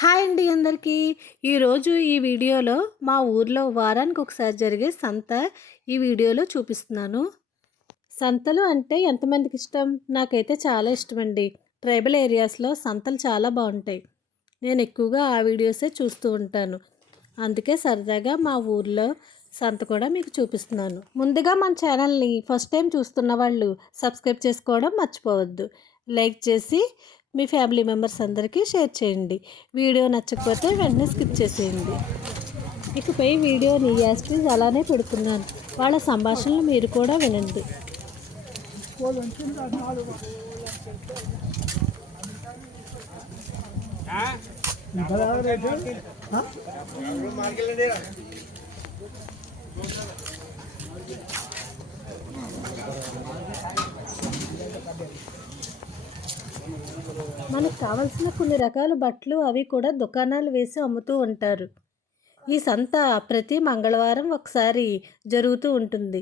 Hi అండి అందరికీ. ఈరోజు ఈ వీడియోలో మా ఊర్లో వారానికి ఒకసారి జరిగే సంత ఈ వీడియోలో చూపిస్తున్నాను. సంతలు అంటే ఎంతమందికి ఇష్టం? నాకైతే చాలా ఇష్టం అండి ట్రైబల్ ఏరియాస్లో సంతలు చాలా బాగుంటాయి. నేను ఎక్కువగా ఆ వీడియోసే చూస్తూ ఉంటాను. అందుకే సరదాగా మా ఊర్లో సంత కూడా మీకు చూపిస్తున్నాను. ముందుగా మన ఛానల్ని ఫస్ట్ టైం చూస్తున్న వాళ్ళు సబ్స్క్రైబ్ చేసుకోవడం మర్చిపోవద్దు. లైక్ చేసి మీ ఫ్యామిలీ మెంబర్స్ అందరికీ షేర్ చేయండి. వీడియో నచ్చకపోతే వెంటనే స్కిప్ చేసేయండి. ఇకపై వీడియోని యాస్టీజ్ అలానే పెడుతున్నాను. వాళ్ళ సంభాషణలు మీరు కూడా వినండి. మనకు కావాల్సిన కొన్ని రకాల బట్టలు అవి కూడా దుకాణాలు వేసి అమ్ముతూ ఉంటారు. ఈ సంత ప్రతి మంగళవారం ఒకసారి జరుగుతూ ఉంటుంది.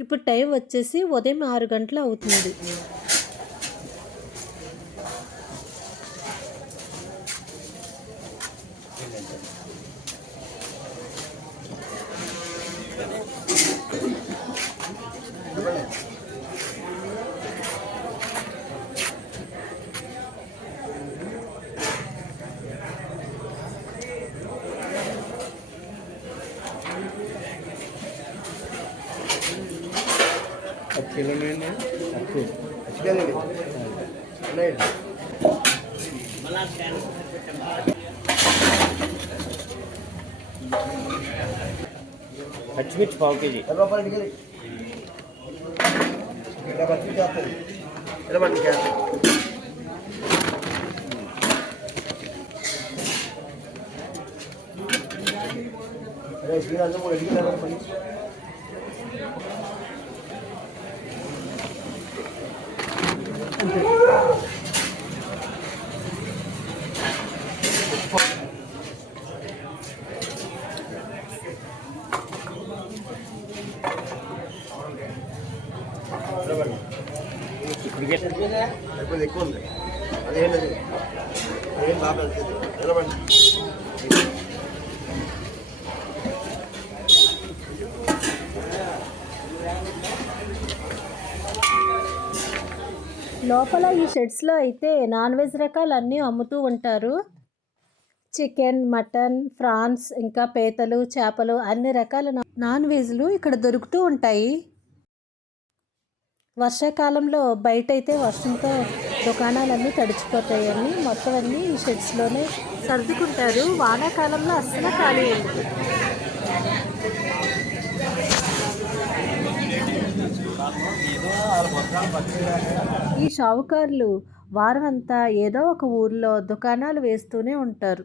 ఇప్పుడు టైం వచ్చేసి ఉదయం ఆరు గంటలు అవుతుంది. పచ్చిమిర్చి పావు కేజీ. ఇరవై ఎక్కువ ఉంది అదేం లేదు అదేం బాగా పడి లోపల ఈ షెడ్స్లో అయితే నాన్ వెజ్ రకాలు అన్నీ అమ్ముతూ ఉంటారు. చికెన్ మటన్ ఫ్రాన్స్ ఇంకా పీతలు చేపలు అన్ని రకాల నాన్ వెజ్లు ఇక్కడ దొరుకుతూ ఉంటాయి. వర్షాకాలంలో బయట అయితే వర్షంతో దుకాణాలన్నీ తడిచిపోతాయని మొత్తం అన్నీ ఈ షెడ్స్లోనే సర్దుకుంటారు. వానాకాలంలో అస్సలు ఖాళీ ఈ షావుకారులు వారమంతా ఏదో ఒక ఊర్లో దుకాణాలు వేస్తూనే ఉంటారు.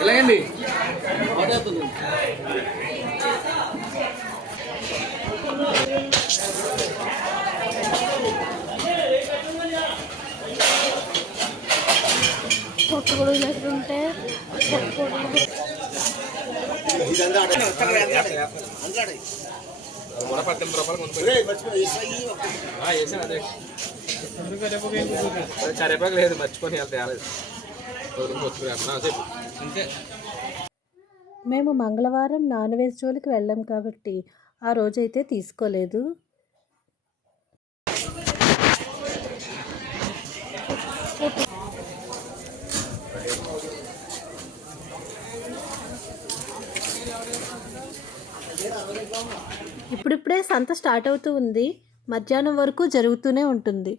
ఇలాగండి పొట్టుగొడుగులు ఎట్లుంటే పొట్టుగొడుగులు కూడా పద్దెనిమిది రూపాయలు అదే కరేపాకు లేదు మర్చిపోయి వెళ్తే అంతే మేము మంగళవారం నాన్ వెజ్ జోలికి వెళ్ళాం కాబట్టి ఆ రోజైతే తీసుకోలేదు. ఇప్పుడిప్పుడే సంత స్టార్ట్ అవుతూ ఉంది. మధ్యాహ్నం వరకు జరుగుతూనే ఉంటుంది.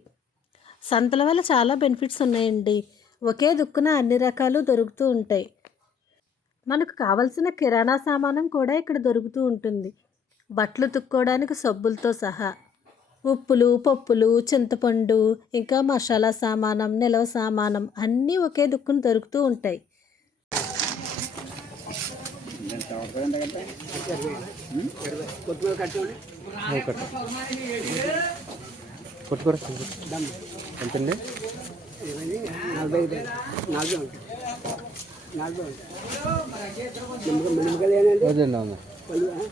సంతల వల్ల చాలా బెనిఫిట్స్ ఉన్నాయండి. ఒకే దుక్కున అన్ని రకాలు దొరుకుతూ ఉంటాయి. మనకు కావలసిన కిరాణా సామానం కూడా ఇక్కడ దొరుకుతూ ఉంటుంది. బట్టలు తుక్కోవడానికి సబ్బులతో సహా. ఉప్పులు పప్పులు చింతపండు ఇంకా మసాలా సామానం నిలవ సామానం అన్నీ ఒకే దుక్కును దొరుకుతూ ఉంటాయి. కొట్టుకోర ఎంతండి నలభై ఐదు నలభై ఉంటుంది నలభై ఉంటుంది నిమ్మకాయ నిమ్మకాయలు ఏంటంటే వద్దండి అవును పళ్ళు ఆ?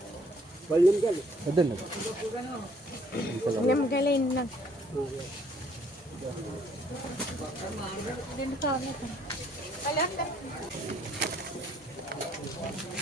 పళ్ళు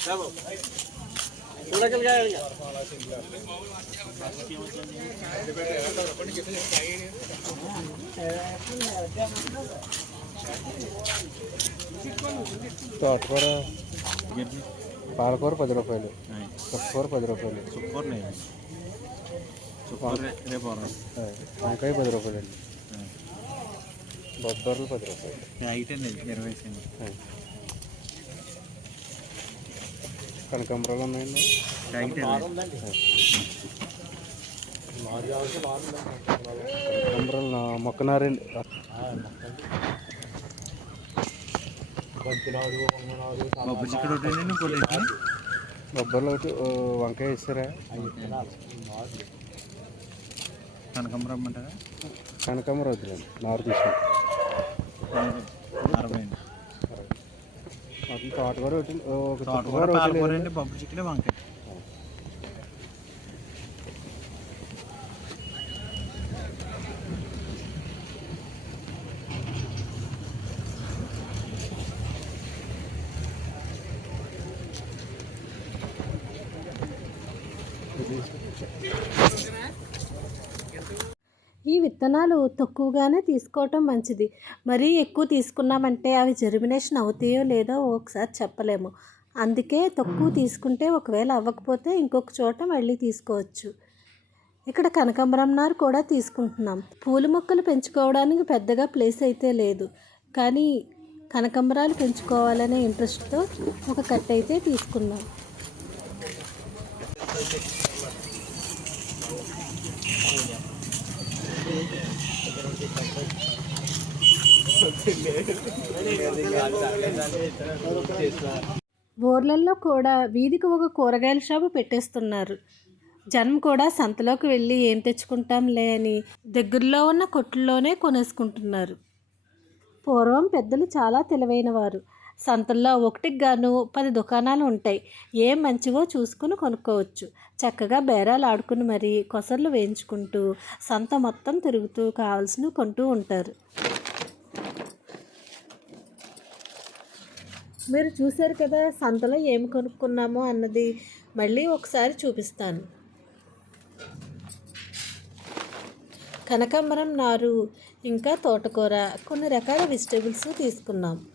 నిమ్మకాయలు ఎన్ని ఇరవై రూపాయలు ఆ పక్కన తోటకూర పాలకూర పది రూపాయలు చుక్కకూర పది రూపాయలు ఆయ్. వంకాయ పది రూపాయలు అండి బొబ్బర్లు పది రూపాయలు ఆయ్. కనకాంబరాలు ఉన్నాయండి కనకాంబరాలు మొక్కనారండి. బొబ్బర్లు ఒకటి వంకాయ ఇస్తారా కనకంబరం అంటారా? కనకాంబర వద్దులేండి నారు తీసుకుంటాం అరవై అండి మొత్తం తోటకూర ఒకటి ఓ ఒక తోటకూర చుక్కకూర ఒకటి పాలకూర లేదు. అండి పప్పు చిక్కుడు వంకాయ ఈ విత్తనాలు తక్కువగానే తీసుకోవటం మంచిది. మరీ ఎక్కువ తీసుకున్నామంటే అవి జర్మినేషన్ అవుతాయో లేదో ఒకసారి చెప్పలేము. అందుకే తక్కువ తీసుకుంటే ఒకవేళ అవ్వకపోతే ఇంకొక చోట మళ్ళీ తీసుకోవచ్చు. ఇక్కడ కనకాంబరం నారు కూడా తీసుకుంటున్నాం. పూల మొక్కలు పెంచుకోవడానికి పెద్దగా ప్లేస్ అయితే లేదు. కానీ కనకాంబరాలు పెంచుకోవాలనే ఇంట్రెస్ట్తో ఒక కట్ అయితే తీసుకున్నాం. ఊర్లల్లో కూడా వీధికి ఒక కూరగాయల షాపు పెట్టేస్తున్నారు. జనం కూడా సంతలోకి వెళ్ళి ఏం తెచ్చుకుంటాంలే అని దగ్గరలో ఉన్న కొట్టుల్లోనే కొనేసుకుంటున్నారు. పూర్వం పెద్దలు చాలా తెలివైన వారు సంతల్లో ఒకటికి గాను పది దుకాణాలు ఉంటాయి. ఏం మంచివో చూసుకుని కొనుక్కోవచ్చు. చక్కగా బేరాలు ఆడుకుని మరీ కొసర్లు వేయించుకుంటూ సంత మొత్తం తిరుగుతూ కావాల్సినవి కొంటూ ఉంటారు. మీరు చూశారు కదా సంతలో ఏమి కొనుక్కున్నామో అన్నది. మళ్ళీ ఒకసారి చూపిస్తాను. కనకాంబరం నారు ఇంకా తోటకూర కొన్ని రకాల వెజిటేబుల్స్ తీసుకున్నాం.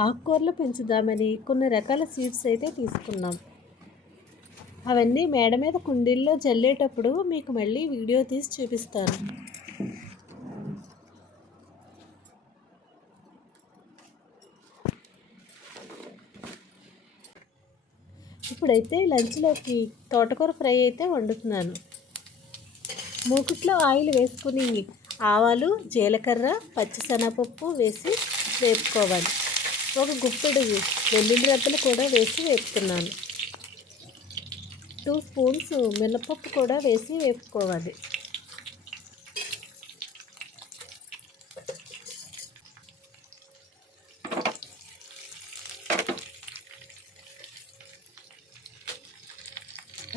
ఆకుకూరలు పెంచుదామని కొన్ని రకాల సీడ్స్ అయితే తీసుకున్నాం. అవన్నీ మేడ మీద కుండీల్లో జల్లేటప్పుడు మీకు మళ్ళీ వీడియో తీసి చూపిస్తాను. ఇప్పుడైతే లంచ్లోకి తోటకూర ఫ్రై అయితే వండుతున్నాను. మూకుట్లో ఆయిల్ వేసుకుని ఆవాలు జీలకర్ర పచ్చిశనగపప్పు వేసి వేపుకోవాలి. ఒక గుప్పెడు వెల్లుల్లి రెబ్బలు కూడా వేసి వేపుతున్నాను. టూ స్పూన్స్ మినపప్పు కూడా వేసి వేపుకోవాలి.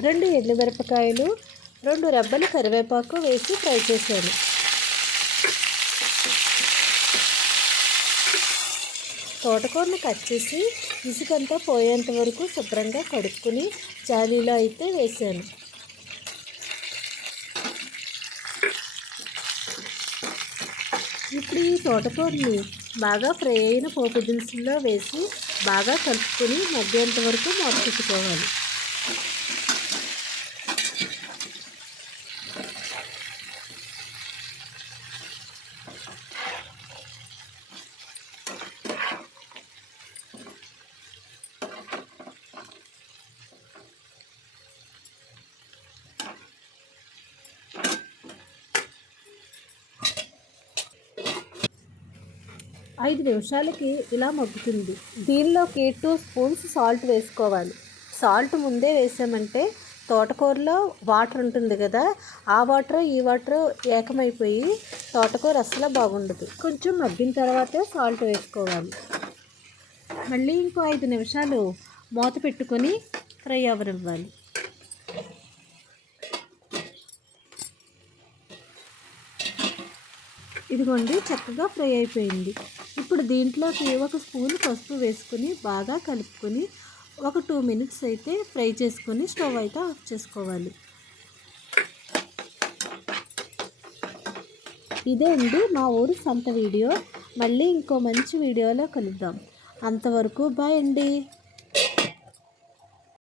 రెండు ఎండుమిరపకాయలు రెండు రెబ్బలు కరివేపాకు వేసి ఫ్రై చేశాను. తోటకూరను కట్ చేసి ఇసుకంతా పోయేంత వరకు శుభ్రంగా కడుక్కుని జాలీలో అయితే వేసాను. ఇప్పుడు ఈ తోటకూరని బాగా ఫ్రై అయిన పోపు దినుసుల్లో వేసి బాగా కలుపుకొని మగ్గేంత వరకు మొదలుపెట్టుకోవాలి ఐదు నిమిషాలకి ఇలా మగ్గుతుంది. దీనిలోకి టూ స్పూన్స్ సాల్ట్ వేసుకోవాలి. సాల్ట్ ముందే వేసామంటే తోటకూరలో వాటర్ ఉంటుంది కదా ఆ వాటర్ ఈ వాటర్ ఏకమైపోయి తోటకూర అస్సలు బాగుండదు. కొంచెం మగ్గిన తర్వాత సాల్ట్ వేసుకోవాలి. మళ్ళీ ఇంకో ఐదు నిమిషాలు మూత పెట్టుకొని ఫ్రై అవ్వనివ్వాలి. ఇదిగోండి చక్కగా ఫ్రై అయిపోయింది. ఇప్పుడు దీంట్లోకి ఒక స్పూన్ పసుపు వేసుకుని బాగా కలుపుకొని ఒక టూ మినిట్స్ అయితే ఫ్రై చేసుకొని స్టవ్ అయితే ఆఫ్ చేసుకోవాలి. ఇదే అండి మా ఊరు సంత వీడియో. మళ్ళీ ఇంకో మంచి వీడియోలో కలుద్దాం. అంతవరకు బాయ్ అండి.